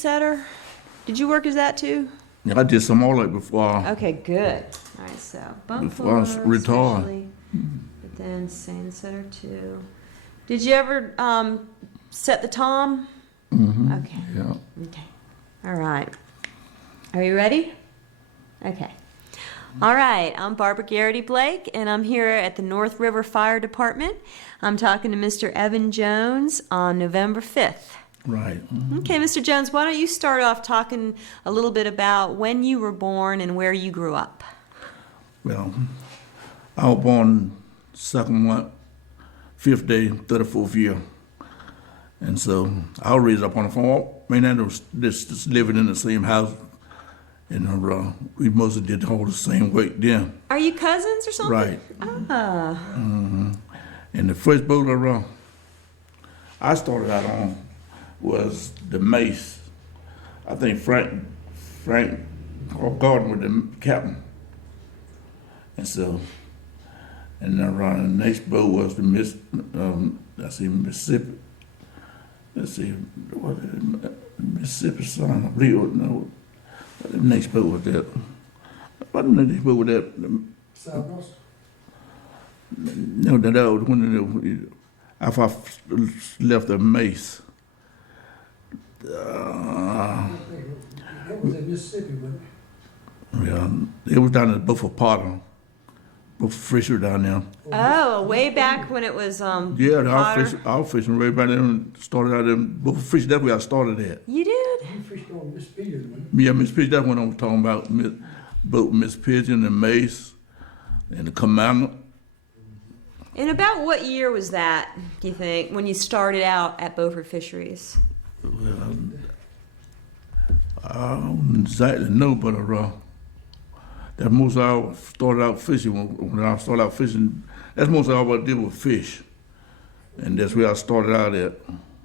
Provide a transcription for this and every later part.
setter? Did you work as that too? Yeah, I did some all that before. Okay, good. All right, so bump Before I was puller, retired. especially, but then seine setter too. Did you ever set the tom? Mm-hmm. Okay. Yeah. Okay. All right. Are you ready? Okay. All right. I'm Barbara Garrity-Blake, and I'm here at the North River Fire Department. I'm talking to Mr. Elvin Jones on November 5th. Right. Mm-hmm. Okay, Mr. Jones, why don't you start off talking a little bit about when you were born and where you grew up? Well, I was born second month, 5th day, 34th year. And so I was raised up on a farm. I was just living in the same house. And we mostly did all the same work then. Are you cousins or something? Right. Ah. Mm-hmm. And the first boat I started out on was the mace. I think Frank Gordon was the captain. And so, and then the next boat was the Mississippi. Let's see, what is it? Mississippi Sun, I believe. No, the next boat was that. What the next boat was that? Southwest? No, that was when after I left the mace. That was in Mississippi, wasn't it? Yeah, it was down at Beaufort Fisheries down there. Oh, way back when it was Yeah, Potter. I was fishing way back then and started out in Beaufort Fisheries. That's where I started at. You did? You fished on Miss Peters, wasn't Yeah, Miss Pigeon, that's what I was talking about. Boat Miss Pigeon and Mace and the Commander. And about what year was that, do you think, when you started out at Beaufort Fisheries? Well, I don't exactly know, but that's most I started out fishing. When I started out fishing, that's most all I did was fish. And that's where I started out at.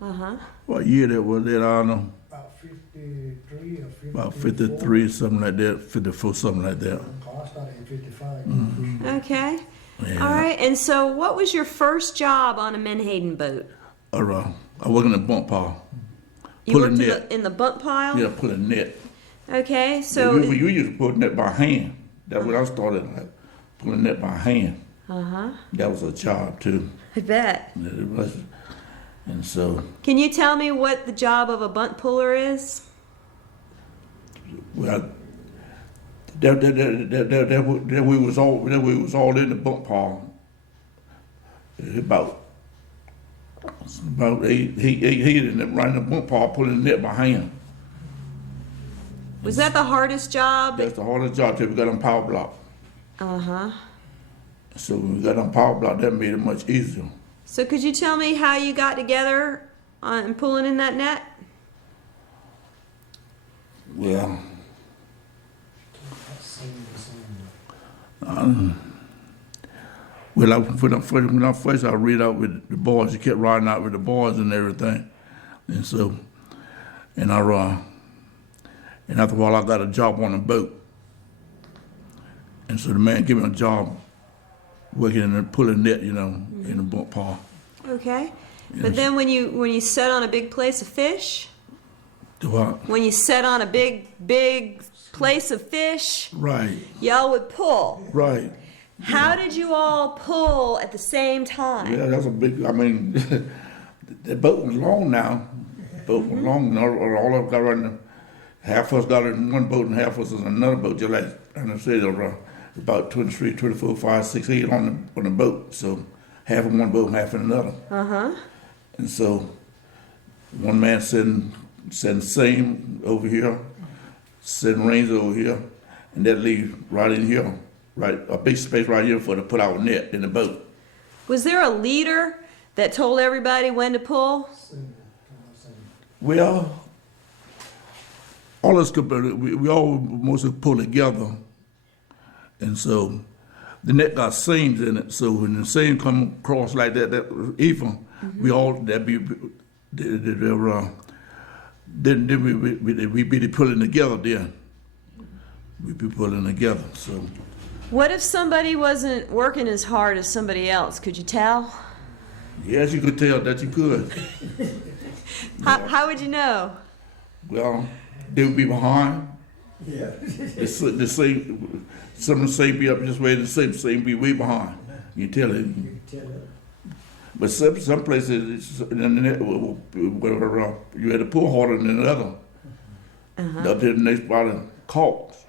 Uh-huh. What year that was that, I don't know. About 53 or 54. About 53, something like that, 54, something like that. I started in 55. Okay. Yeah. All right. And so what was your first job on a Menhaden boat? I worked in a bump pile. You Pulling worked net. in the bunk pile? Yeah, put a net. Okay. So So, we used to put net by hand. That's what I started, like, pulling net by hand. uh-huh. That was a job too. I bet. It was, and so, Can you tell me what the job of a bunt puller is? well, that we was all in the bump pile. About he ended up running the bump pile, pulling the net by hand. Was that the hardest job? That's the hardest job till we got on power block. Uh-huh. So when we got on power block, that made it much easier. So could you tell me how you got together and pulling in that net? Well, when I first I read out with the boys, he kept riding out with the boys and everything, and so, and and after a while I got a job on a boat, and so the man gave me a job working in the pulling net, in the bump pile. Okay. But Yes. then when you set on a big place of fish, Do what? when you set on a big place of fish, Right, y'all would pull. right. How did you all pull at the same time? Yeah, that's a big. I mean, the boat was long now. The boat was long. And all of us got in. Half of us got in one boat and half of us in another boat. Just like I said, about 23, 24, 5, 6, 8 on the boat. So half in one boat, half in another. Uh-huh. And so one man setting seine over here, setting reins over here, and that leave right in here. Right, a big space right here for to put our net in the boat. Was there a leader that told everybody when to pull? Well, all us could, we all mostly pull together, and so the net got seams in it. So when the seam come across like that even, we all that be then we be pulling together. Then we be pulling together. So. What if somebody wasn't working as hard as somebody else? Could you tell? Yes, you could tell that you could. How would you know? Well, they would be behind. Yeah. The same, some of the same be up this way, the same be way behind. You tell it. You can tell it. But some places, where you had to pull harder than the other. Up to the next part of calks.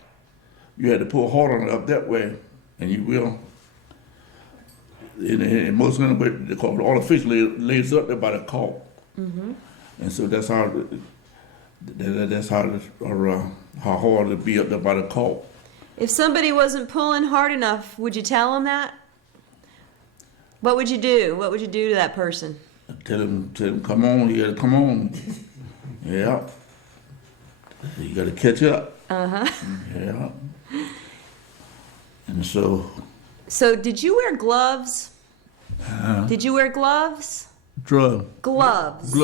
You had to pull harder up that way, and you will. And most of them, they call all the fish lays up there by the calk. And so that's how how hard it be up there by the calk. If somebody wasn't pulling hard enough, would you tell them that? What would you do? What would you do to that person? Tell him, come on, you gotta come on. Yeah. You gotta catch up. Yeah. And so. So did you wear gloves? Did you wear gloves? Gloves.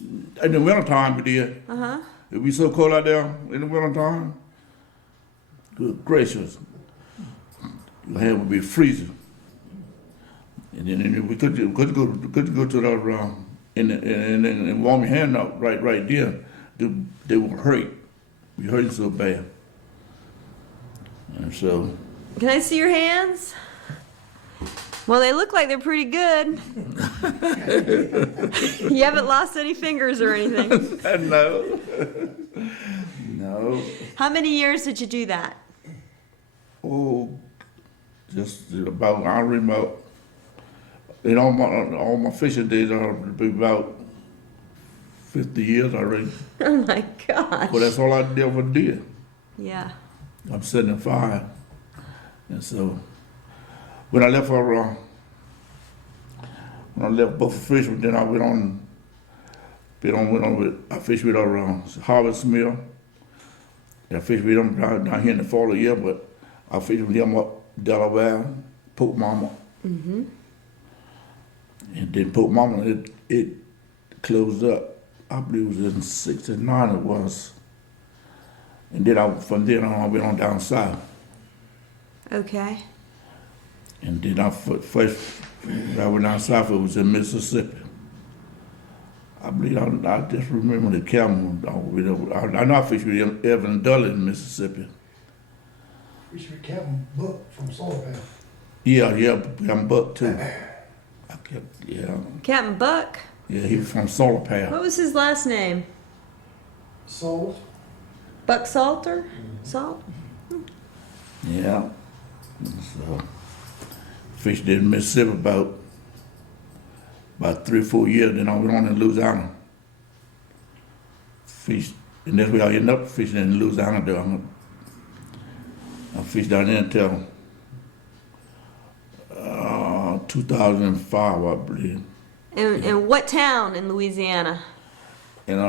In the wintertime we did. It be so cold out there in the wintertime. Good gracious. Your hand would be freezing. And then we could go to the and warm your hand up right there. They would hurt. We hurt so bad. And so. Can I see your hands? Well, they look like they're pretty good. You haven't lost any fingers or anything. No. No. How many years did you do that? Oh, just about, I remember, in all my fishing days, I'll be about 50 years already. Oh my gosh. Well, that's all I ever did. Yeah. I'm 75. And so, when I left Beaufort Fisheries, then I went on I fished with Harvest Mill. I fished with them down here in the fall of the year, but I fished with them up Delaware, Pope Mama. And then Pope Mama, it closed up. I believe it was in '69 it was. And then from then on, I went on down south. Okay. And then first I went down south, it was in Mississippi. I believe, I just remember the camel. I know I fished with Elvin Jones in Mississippi. Fished with Captain Buck from Solar Power. Yeah, I'm Buck too. Captain Buck? Yeah, he was from Solar Power. What was his last name? Salt. Buck Salter? Salt? Yeah. So, fished in Mississippi about 3 or 4 years, then I went on in Louisiana. Fished, and that's where I ended up fishing in Louisiana there. I fished down there until 2005, I believe. And what town in Louisiana? And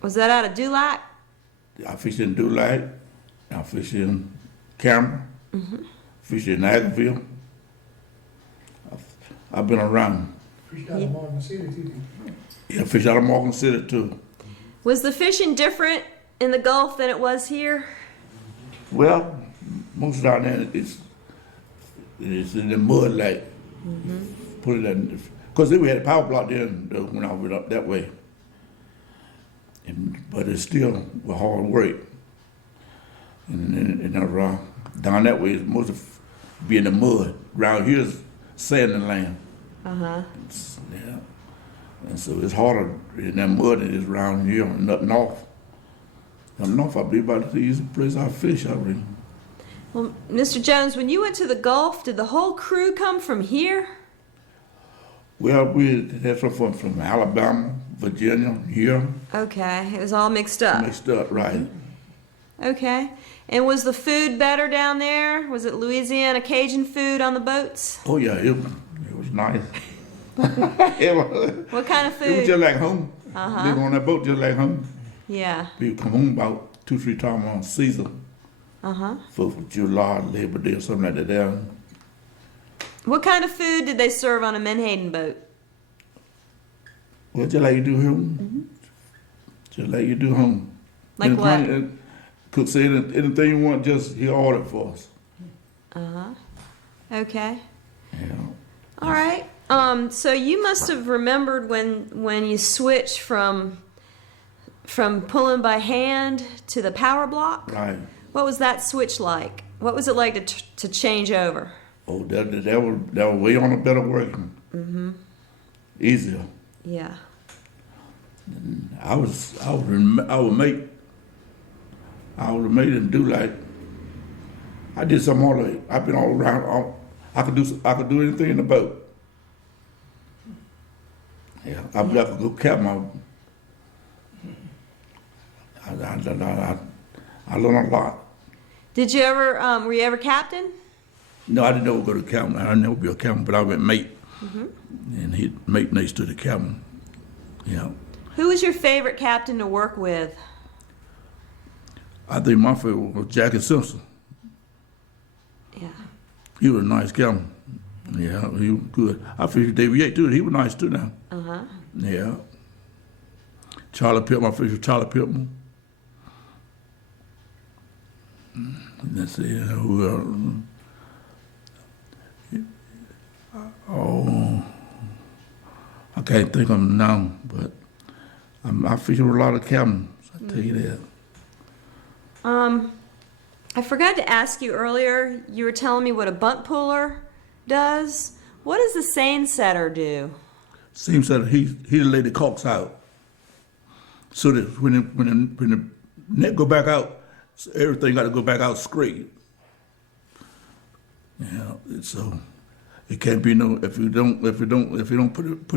Was that out of Dulac? I fished in Dulac, I fished in Cameron, fished in Aggieville. I've been around. Fished out of Morgan City too. Yeah, fished out of Morgan City too. Was the fishing different in the Gulf than it was here? Well, most down there it's in the mud like. Put it in, because we had a power block there when I went up that way. But it still was hard work. And down that way, it's most of be in the mud. Around here is sand and land. Yeah. And so it's harder in that mud than it is around here and up north. Up north, I believe about the easiest place I fish, I really. Well, Mr. Jones, when you went to the Gulf, did the whole crew come from here? Well, we had some from Alabama, Virginia, here. Okay, it was all mixed up. Mixed up, right. Okay. And was the food better down there? Was it Louisiana Cajun food on the boats? Oh, yeah, it was nice. What kind of food? It was just like home. Living on that boat just like home. Yeah. We come home about 2-3 times on season. 4th of July, Labor Day, or something like that there. What kind of food did they serve on a Menhaden boat? Well, just like you do home. Just like you do home. Like what? Cook say anything you want, just he ordered for us. Okay. Yeah. All right. So you must have remembered when you switched from from pulling by hand to the power block. Right. What was that switch like? What was it like to change over? Oh, that was way on a better working. Mm-hmm. Easier. Yeah. I was made and do like, I did some all the, I've been all around, I could do anything in the boat. Yeah, I could go captain. I learned a lot. Did you ever, were you ever captain? No, I didn't ever go to captain. I didn't ever be a captain, but I went mate. Mm-hmm. And he mate next to the captain. Yeah. Who was your favorite captain to work with? I think my favorite was Jackie Simpson. Yeah. He was a nice captain. Yeah, he was good. I fished Davy Yates too. He was nice too now. Uh-huh. Yeah. Charlie Pittman, I fished with Charlie Pittman. Let's see, who I can't think of them now, but I fish with a lot of captains, I tell you that. I forgot to ask you earlier, you were telling me what a bunt puller does. What does the seine setter do? Seems that he lay the corks out. So that when the net go back out, everything got to go back out straight. Yeah, so it can't be no, if you don't put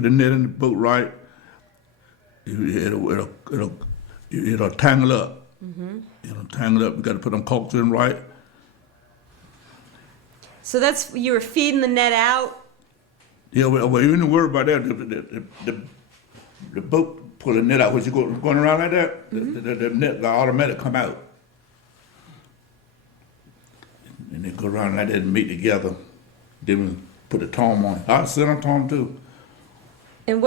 the net in the boat right, it'll tangle up. Mm-hmm. It'll tangle up. You got to put them corks in right. So that's, you were feeding the net out? Yeah, well, you didn't worry about that. The boat pull the net out. When you going around like that, mm-hmm. the net will automatically come out. And they go around like that and meet together. Then we put the tom on. I sit on tom too. And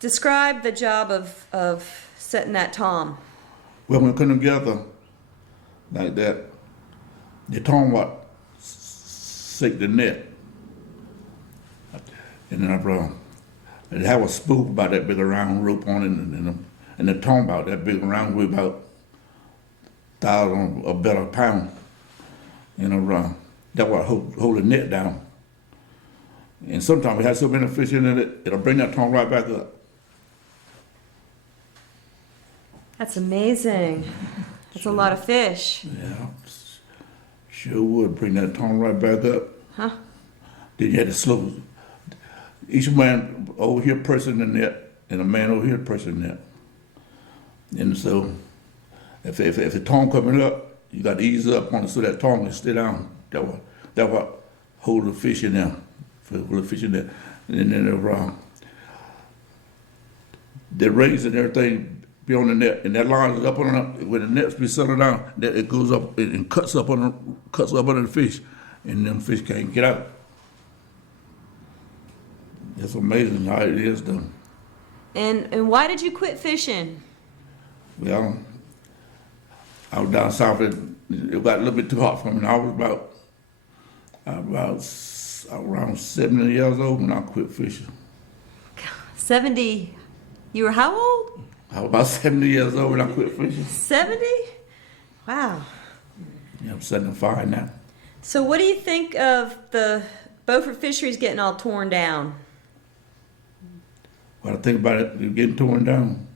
describe the job of setting that tom. Well, when we come together like that, the tom what sink the net. And then it have a spool about that big round rope on it, and the tom about that big round weigh about 1,000 or better pound. That what hold the net down. And sometimes we have so many fish in it, it'll bring that tom right back up. That's amazing. That's a lot of fish. Yeah, sure would bring that tom right back up. Huh? Then you had to slow. Each man over here pressing the net, and a man over here pressing the net. And so, if the tom coming up, you got to ease up on it so that tom can stay down. That what hold the fish in there, hold the fish in there, and then the rings and everything be on the net, and that lines up on it. When the nets be settled down, that it goes up and cuts up under the fish, and them fish can't get out. It's amazing how it is done. And why did you quit fishing? Well, I was down south. It got a little bit too hot for me. I was around 70 years old when I quit fishing. 70. You were how old? I was about 70 years old when I quit fishing. 70? Wow. Yeah, I'm 75 now. So what do you think of the Beaufort Fisheries getting all torn down? When I think about it, getting torn down.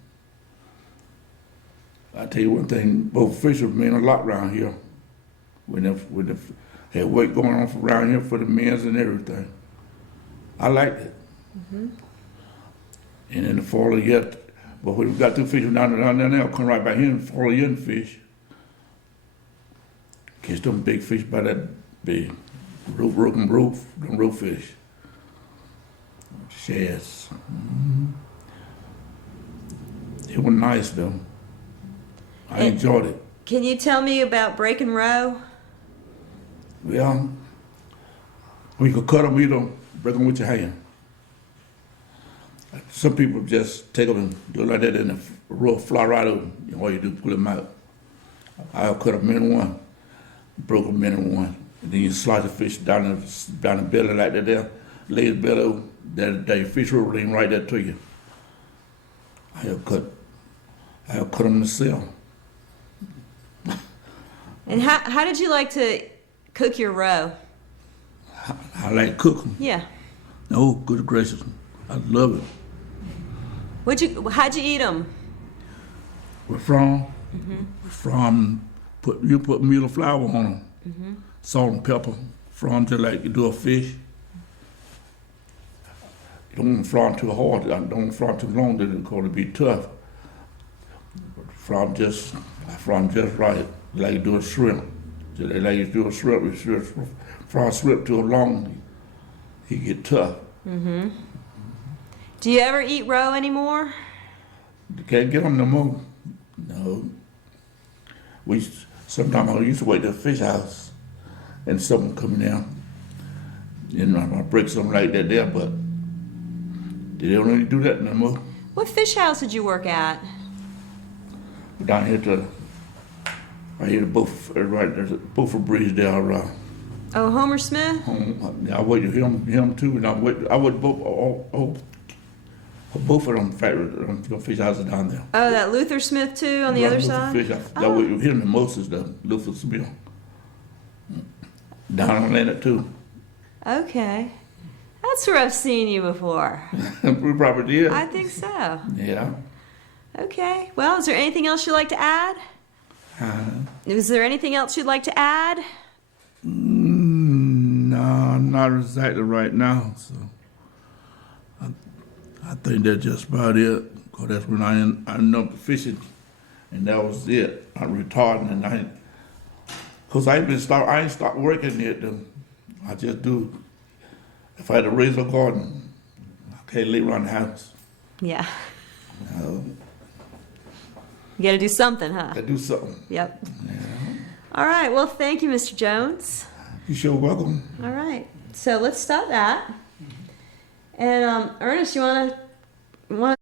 I tell you one thing, Beaufort Fisheries mean a lot around here. When they had work going on around here for the men's and everything. I liked it. Mm-hmm. And in the fall of the year, but when we got through fishing down there, I'll come right back here and fall of the year and fish. Catch them big fish by that big rope fish. Shads. Mm-hmm. It was nice though. I enjoyed it. Can you tell me about break and row? Well, we could cut them, you don't break them with your hand. Some people just take them and do it like that and the row fly right over. All you do is pull them out. I'll cut them in one, broke them in one. And then you slice the fish down the belly like that there, lay the belly over, that fish will lean right there to you. I'll cut I'll cut them to sell. And how did you like to cook your roe? I like cook them. Yeah. Oh, good gracious. I love it. How'd you eat them? With from, you put meal and flour on them, salt and pepper, from just like you do a fish. You don't want to fry 'em too hard, I don't want to fry 'em too long, then it's going to be tough. I fry 'em just right, like you do a shrimp. Just like you do a shrimp, you fry a shrimp too long, he get tough. Do you ever eat roe anymore? You can't get them no more. No. Sometimes I used to wait at the fish house and someone coming down. And I break something like that there, but they don't really do that no more. What fish house did you work at? Down here right here, right there's a Beaufort Bridge there. Oh, Homer Smith? I waited him too, and I waited both of them fish houses down there. Oh, that Luther Smith too on the other side? Fish house. I waited with him the most, the Luther Smith. Down on Leonard too. Okay. That's where I've seen you before. We probably did. I think so. Yeah. Okay. Well, is there anything else you'd like to add? Is there anything else you'd like to add? No, not exactly right now. So I think that's just about it. Cause that's when I ended up fishing, and that was it. I retired, and cause I ain't stopped working yet. Though. I just do. If I had to raise a garden, I can't live around the house. Yeah. No. You got to do something, huh? I do something. Yep. Yeah. All right. Well, thank you, Mr. Jones. You sure welcome. All right. So let's stop that. And Ernest, you want to